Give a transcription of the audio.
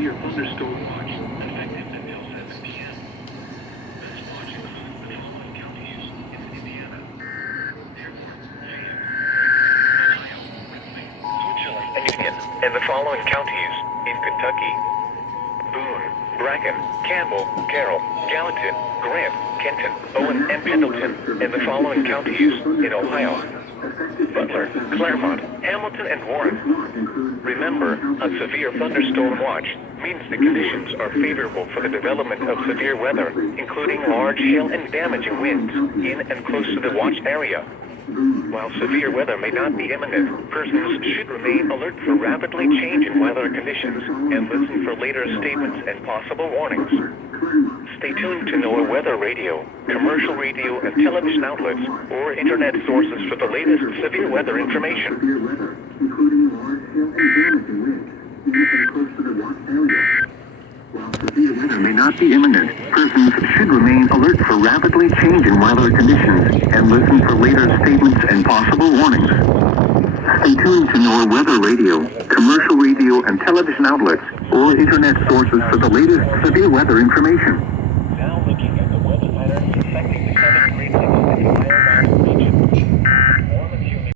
severe thunderstorm watch, effective until 7 p.m. This watch includes the following counties in Indiana: Dearborn, Ohio, Switzerland, and Union, and the following counties in Kentucky: Boone, Bracken, Campbell, Carroll, Gallatin, Grant, Kenton, Owen, and Pendleton, and the following counties in Ohio: Butler, Claremont, Hamilton, and Warren. Remember, a severe thunderstorm watch means the conditions are favorable for the development of severe weather, including large hail and damaging winds in and close to the watch area. While severe weather may not be imminent, persons should remain alert for rapidly changing weather conditions and listen for later statements and possible warnings. Stay tuned to NWR weather radio, commercial radio and television outlets, or internet sources for the latest severe weather information. Including large hail and damaging winds, even and close to the watch area. While severe weather may not be imminent, persons should remain alert for rapidly changing weather conditions and listen for later statements and possible warnings. Stay tuned to NWR weather radio, commercial radio and television outlets, or internet sources for the latest severe weather information.